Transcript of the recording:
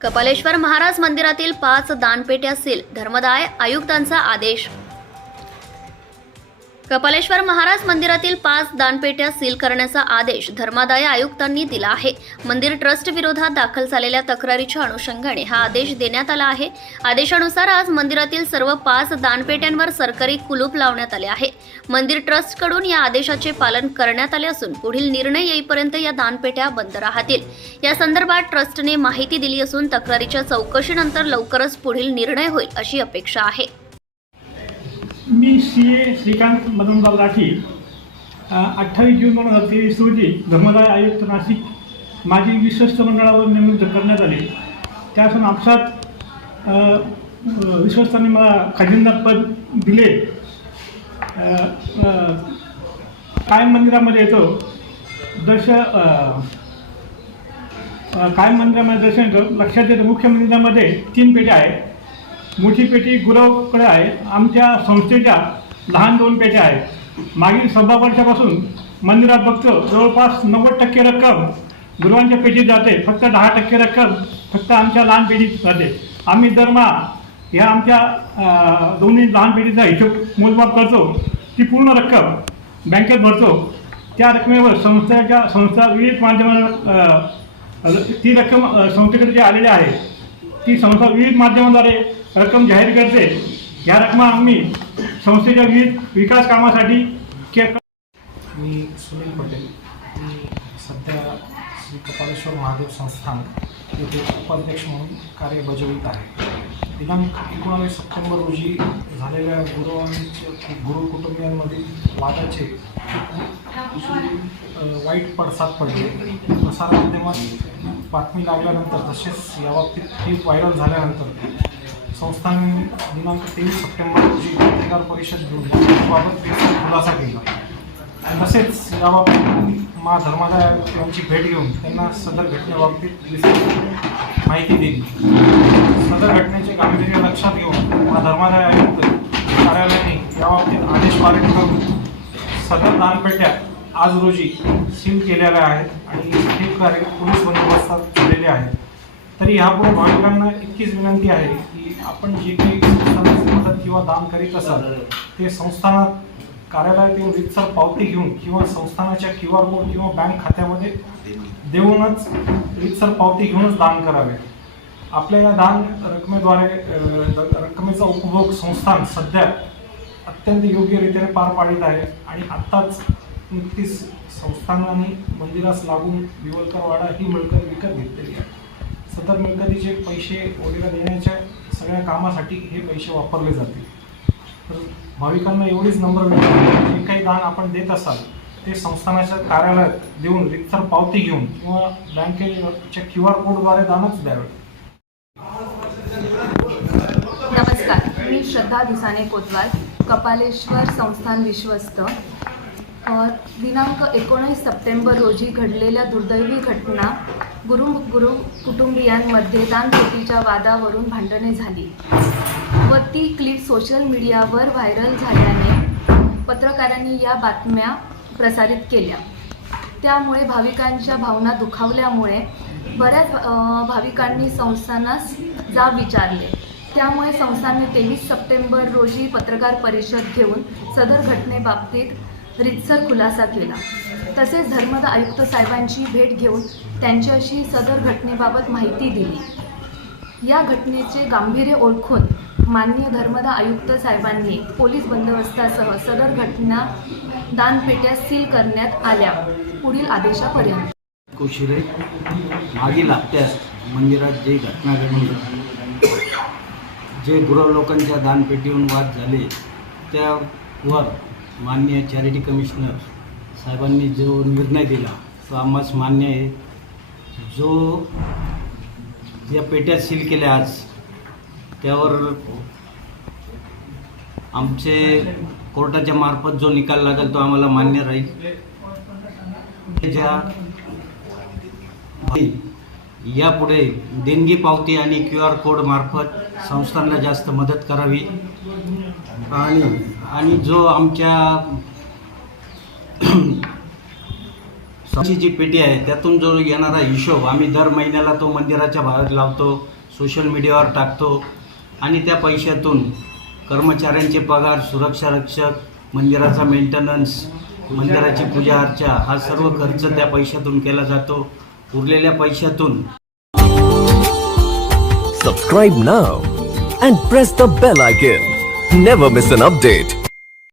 कपालेश्वर महाराज मंदिरातील पाच दानपेट्या सील धर्मदाय आयुक्तांचा आदेश. कपालेश्वर महाराज मंदिरातील पाच दानपेट्या सील करण्याचा आदेश धर्मादाय आयुक्तांनी दिला आहे. मंदिर ट्रस्ट विरोधात दाखल झालेल्या तक्रारीच्या अनुषंगाने हा आदेश देण्यात आला आहे. आदेशानुसार आज मंदिरातील सर्व पाच दानपेट्यांवर सरकारी कुलूप लावण्यात आले आहे. मंदिर ट्रस्टकडून या आदेशाचे पालन करण्यात आले असून पुढील निर्णय येईपर्यंत या दानपेट्या बंद राहतील. या संदर्भात ट्रस्टने माहिती दिली असून तक्रारीच्या चौकशीनंतर लवकरच पुढील निर्णय होईल अशी अपेक्षा आहे. मी सी ए श्रीकांत मदनलाल राठी अठ्ठावीस जून दोन हजार तेवीस रोजी धर्मदाय आयुक्त नाशिक माझी विश्वस्त मंडळावर नेमणूक करण्यात आले. त्यापासून आपसात विश्वस्तांनी मला खजिनदार पद दिले. कायम मंदिरामध्ये येतो. दर्श कायम मंदिरामध्ये दर्शन येतो लक्षात येतं मुख्य मंदिरामध्ये तीन पेट्या आहेत. मोठी पेटी गुरवकडे आहे आमच्या संस्थेच्या लहान दोन पेट्या आहेत. मागील सव्वा वर्षापासून मंदिरात बघतो. जवळपास नव्वद टक्के रक्कम गुरुवांच्या पेटीत जाते. फक्त दहा टक्के रक्कम फक्त आमच्या लहान पेटीत जाते. आम्ही दरमहा ह्या आमच्या दोन्ही लहान पेटीचा हिशोब मोजमाप करतो. ती पूर्ण रक्कम बँकेत भरतो. त्या रकमेवर संस्थेच्या संस्था विविध माध्यमांना ती रक्कम संस्थेकडे जी आलेली आहे ती संस्था विविध माध्यमांद्वारे रक्कम जाहीर करते. ह्या रकमा आम्ही संस्थेच्या विविध विकास कामासाठी के मी सुनील पटेल. मी सध्या श्री कपालेश्वर महादेव संस्थान येथे उपाध्यक्ष म्हणून कार्य बजावित आहे. दिनांक एकोणावीस सप्टेंबर रोजी झालेल्या गुरुवांचे गुरु कुटुंबियांमधील वादाचे वाईट पडसाद पडले. प्रसारमाध्यमात बातमी लागल्यानंतर तसेच याबाबतीत क्लिप व्हायरल झाल्यानंतर संस्थांनी दिनांक तेवीस सप्टेंबर रोजी पत्रकार परिषद घेऊन याबाबत खुलासा केला. तसेच याबाबत मा धर्मादाय यांची भेट घेऊन त्यांना सदर घटनेबाबतीत माहिती दिली. सदर घटनेचे गांभीर्य लक्षात घेऊन धर्मादाय आयुक्त कार्यालयाने याबाबतीत आदेश पारित करून सदर दानपेट्या आज रोजी सील केलेल्या आहेत आणि हे कार्य पोलीस बंदोबस्तात केलेले आहेत. तरी ह्यापुढे भाविकांना इतकीच विनंती आहे की आपण जे काही संस्थानाची मदत किंवा दान करीत असाल ते संस्थानात कार्यालयात रितसर पावती घेऊन किंवा संस्थानाच्या क्यू आर कोड किंवा बँक खात्यामध्ये देऊनच रितसर पावती घेऊनच दान करावे. आपल्या या दान रकमेद्वारे द- रकमेचा उपभोग संस्थान सध्या अत्यंत योग्यरीत्याने पार पाडित आहे. आणि आत्ताच नुकतीच संस्थानाने मंदिरास लागून विवलकरवाडा ही मिळकत विकत घेतलेली आहे. सदर मिळकतीचे पैसे वगैरे देण्याच्या सगळ्या कामासाठी हे पैसे वापरले जातील. तर भाविकांना एवढीच नम्र विनंती जे काही दान आपण देत असाल ते संस्थानाच्या कार्यालयात देऊन रिक्तर पावती घेऊन किंवा बँकेच्या क्यू आर कोडद्वारे दानच द्यावे. नमस्कार. मी श्रद्धा दिसाने कोतवाल कपालेश्वर संस्थान विश्वस्त. दिनांक एकोणीस सप्टेंबर रोजी घडलेल्या दुर्दैवी घटना गुरु गुरु कुटुंबियांमध्ये दानपेटीच्या वादावरून भांडणे झाली. व ती क्लिप सोशल मीडियावर व्हायरल झाल्याने पत्रकारांनी या बातम्या प्रसारित केल्या. त्यामुळे भाविकांच्या भावना दुखावल्यामुळे बऱ्याच भाविकांनी संस्थानास जाब विचारले. त्यामुळे संस्थानने तेवीस सप्टेंबर रोजी पत्रकार परिषद घेऊन सदर घटनेबाबतीत रितसर खुलासा केला. तसेच धर्मद आयुक्त साहेबांची भेट घेऊन त्यांच्याशी सदर घटनेबाबत माहिती दिली. या घटनेचे गांभीर्य ओळखून माननीय धर्मदा आयुक्त साहेबांनी पोलीस बंदोबस्तासह सदर घटना दानपेट्या सील करण्यात आल्या. पुढील आदेशापर्यंत. कुशिरे मागील हप्त्यात मंदिरात जे घटना घडली जे गृहलोकांच्या दानपेटीहून वाद झाले त्यावर माननीय चॅरिटी कमिशनर साहेबांनी जो निर्णय दिला तो आम्हास मान्य आहे. जो या पेट्या सील केल्या आज त्यावर आमचे कोर्टाच्या मार्फत जो निकाल लागेल तो आम्हाला मान्य राहील. ज्या यापुढे देणगी पावती आणि क्यू आर कोड मार्फत संस्थांना जास्त मदत करावी. आणि आणि जो आमच्या जी पेटी आहे त्यातून जो येणारा हिशोब आम्ही दर महिन्याला तो मंदिराच्या बाहेर लावतो सोशल मीडियावर टाकतो. आणि त्या पैशातून कर्मचाऱ्यांचे पगार सुरक्षा रक्षक मंदिराचा मेंटेनन्स मंदिराची पूजा अर्चा हा सर्व खर्च त्या पैशातून केला जातो. उरलेल्या पैशातून. सबस्क्राईब ना and press the bell icon never miss an update